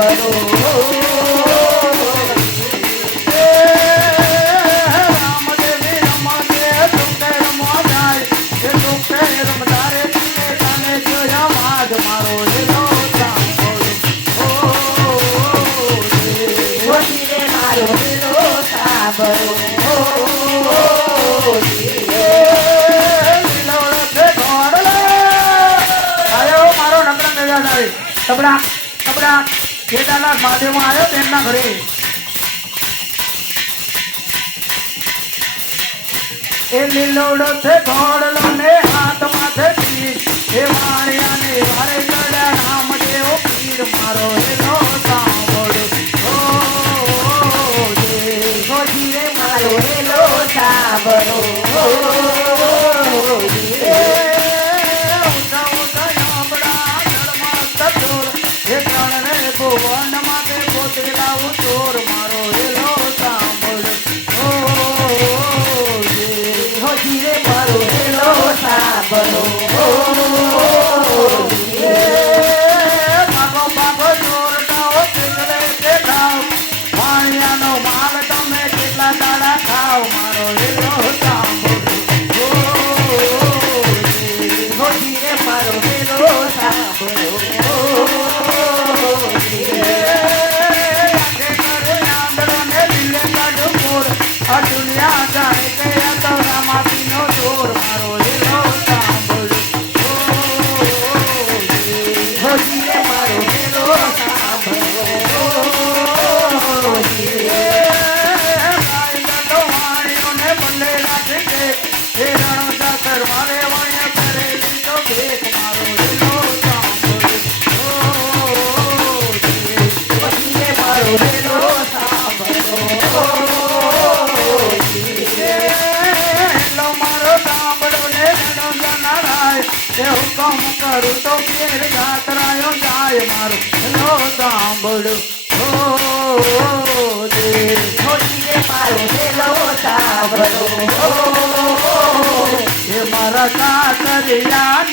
સાંભળો તબડા તબડા જેટાના મહાદેવમાં આવ્યો તેમના ઘરે એ લીલોડો છે ઘોડલો ને હાથ માથે પીર એ વાણિયાને વારે ચડ્યા રામદેવ પીર મારો હેલો સાંભળો ધીરે મારો હેલો સાંભળો ચોર મારો હેલો સાંભળો ધીરે મારો હેલો સાંભળો ભાગો ભાગો ચોરટાઓ કેટલે કે ખાવ પાણીયાનો માલ તમે કેટલા દાડા ખાવ મારો હેલો સાંભળો ધીરે મારો હેલો સાંભળો દુનિયા જાણે કે તો રામાપીનો ચોર મારો હેલો સાંભળો ધીરે મારો હેલો સાંભળો વાણીઓને બદલે રાખી દે એ રણોજા સરવારે વણ્ય કરેલી તો ભેખ મારો હેલો સાંભળો ધીરે મારો હેલો સાંભળો હુકમ કરું તો ફેર જાતરાયો જાય મારો હેલો સાંભળો ધીરે મારો હેલો સાંભળો એ મારા કાતરિયા